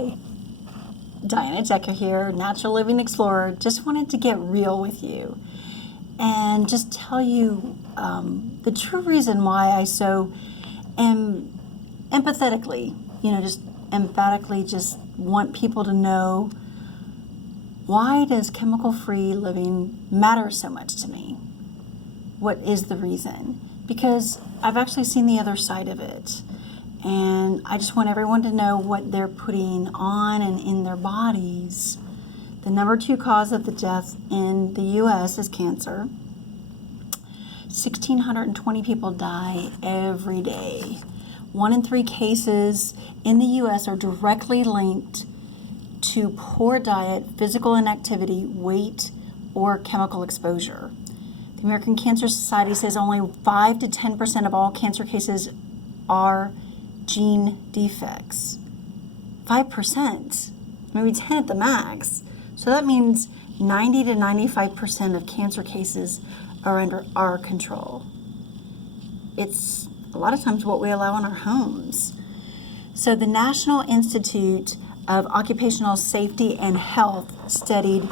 Hi, Diana Decker here, Natural Living Explorer. Just wanted to get real with you and just tell you the true reason why I so am empathetically, just emphatically just want people to know, why does chemical-free living matter so much to me? What is the reason? Because I've actually seen the other side of it. And I just want everyone to know what they're putting on and in their bodies. The number 2 cause of the death in the U.S. is cancer. 1,620 people die every day. 1 in 3 cases in the U.S. are directly linked to poor diet, physical inactivity, weight, or chemical exposure. The American Cancer Society says only 5 to 10% of all cancer cases are gene defects. 5%, maybe 10 at the max. So that means 90 to 95% of cancer cases are under our control. It's a lot of times what we allow in our homes. So the National Institute of Occupational Safety and Health studied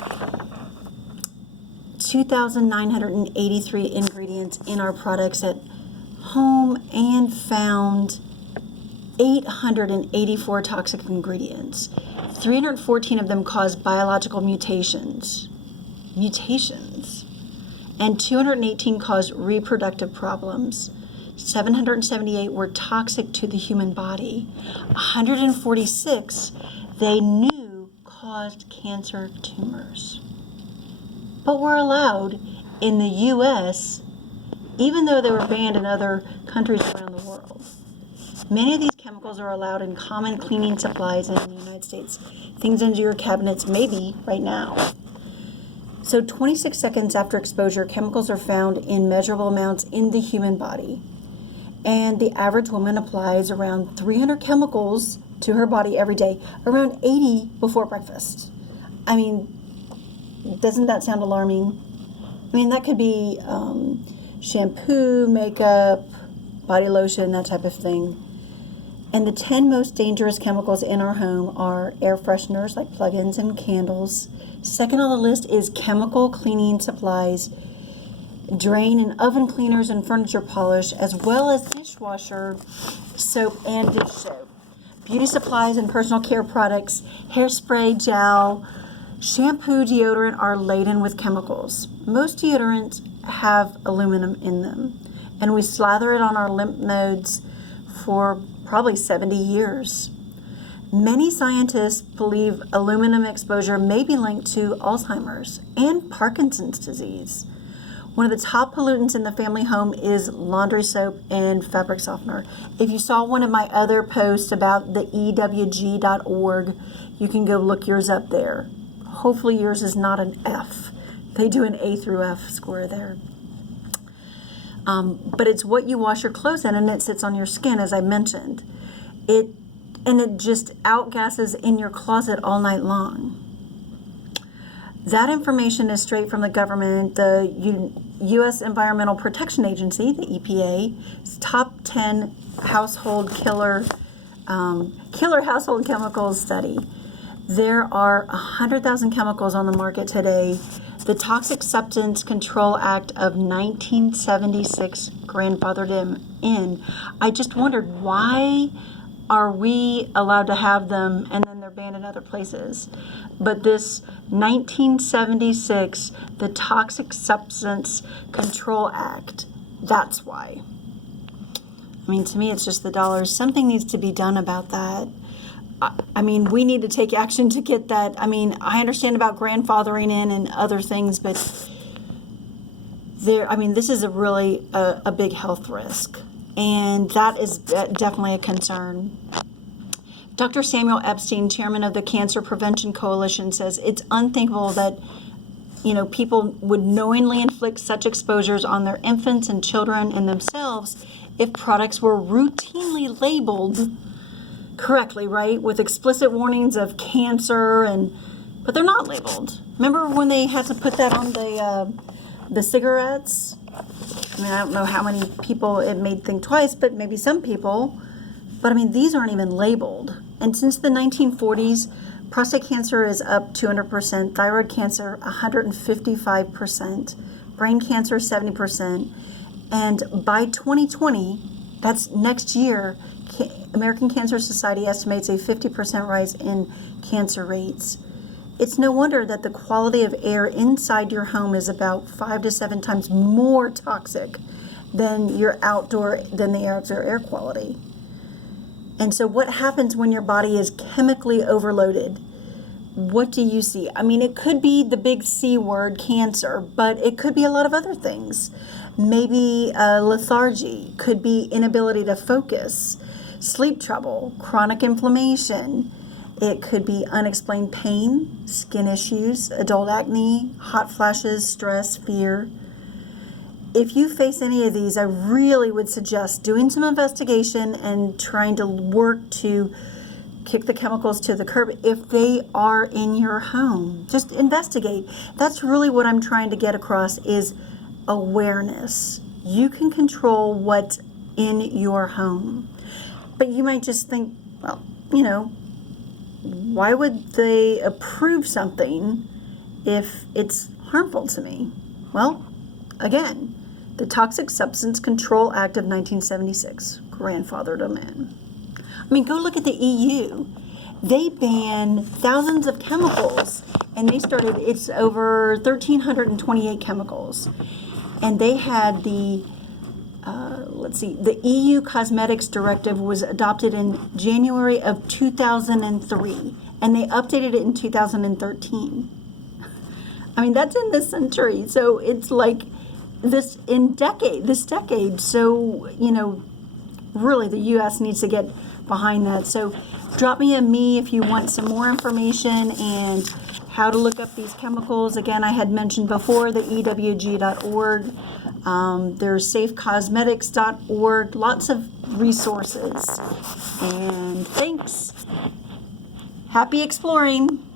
2,983 ingredients in our products at home and found 884 toxic ingredients. 314 of them cause biological mutations, and 218 cause reproductive problems. 778 were toxic to the human body. 146 they knew caused cancer tumors. But we're allowed in the U.S., even though they were banned in other countries around the world. Many of these chemicals are allowed in common cleaning supplies in the United States. Things under your cabinets, maybe right now. So 26 seconds after exposure, chemicals are found in measurable amounts in the human body. And the average woman applies around 300 chemicals to her body every day, around 80 before breakfast. I mean, doesn't that sound alarming? I mean, that could be shampoo, makeup, body lotion, that type of thing. And the 10 most dangerous chemicals in our home are air fresheners like plug-ins and candles. Second on the list is chemical cleaning supplies, drain and oven cleaners and furniture polish, as well as dishwasher soap and dish soap. Beauty supplies and personal care products, hairspray, gel, shampoo, deodorant are laden with chemicals. Most deodorants have aluminum in them, and we slather it on our lymph nodes for probably 70 years. Many scientists believe aluminum exposure may be linked to Alzheimer's and Parkinson's disease. One of the top pollutants in the family home is laundry soap and fabric softener. If you saw one of my other posts about the EWG.org, you can go look yours up there. Hopefully yours is not an F. They do an A through F score there. But it's what you wash your clothes in, and it sits on your skin, as I mentioned. It just outgasses in your closet all night long. That information is straight from the government. The U.S. Environmental Protection Agency, the EPA, top 10 household killer household chemicals study. There are 100,000 chemicals on the market today. The Toxic Substance Control Act of 1976 grandfathered them in. I just wondered, why are we allowed to have them and then they're banned in other places? But this 1976, the Toxic Substance Control Act, that's why. I mean, to me, it's just the dollars. Something needs to be done about that. I mean, we need to take action to get that. I mean, I understand about grandfathering in and other things, but this is a really a big health risk, and that is definitely a concern. Dr. Samuel Epstein, chairman of the Cancer Prevention Coalition, says it's unthinkable that people would knowingly inflict such exposures on their infants and children and themselves if products were routinely labeled correctly, right, with explicit warnings of cancer, but they're not labeled. Remember when they had to put that on the cigarettes? I mean, I don't know how many people it made think twice, but maybe some people. But I mean, these aren't even labeled. And since the 1940s, prostate cancer is up 200%, thyroid cancer 155%, brain cancer 70%, and by 2020, that's next year, American Cancer Society estimates a 50% rise in cancer rates. It's no wonder that the quality of air inside your home is about 5 to 7 times more toxic than the outdoor air quality. And so what happens when your body is chemically overloaded? What do you see? I mean, it could be the big C word, cancer, but it could be a lot of other things. Maybe lethargy, could be inability to focus, sleep trouble, chronic inflammation. It could be unexplained pain, skin issues, adult acne, hot flashes, stress, fear. If you face any of these, I really would suggest doing some investigation and trying to work to kick the chemicals to the curb if they are in your home. Just investigate. That's really what I'm trying to get across is awareness. You can control what's in your home. But you might just think, well, why would they approve something if it's harmful to me? Well, again, the Toxic Substance Control Act of 1976, grandfathered them in. I mean, go look at the EU. They ban thousands of chemicals, and it's over 1,328 chemicals. And they had the EU Cosmetics Directive was adopted in January of 2003, and they updated it in 2013. I mean, that's in this century, so it's like this decade. So, really the U.S. needs to get behind that. So drop me if you want some more information and how to look up these chemicals. Again, I had mentioned before the EWG.org. There's safecosmetics.org. Lots of resources. And thanks. Happy exploring.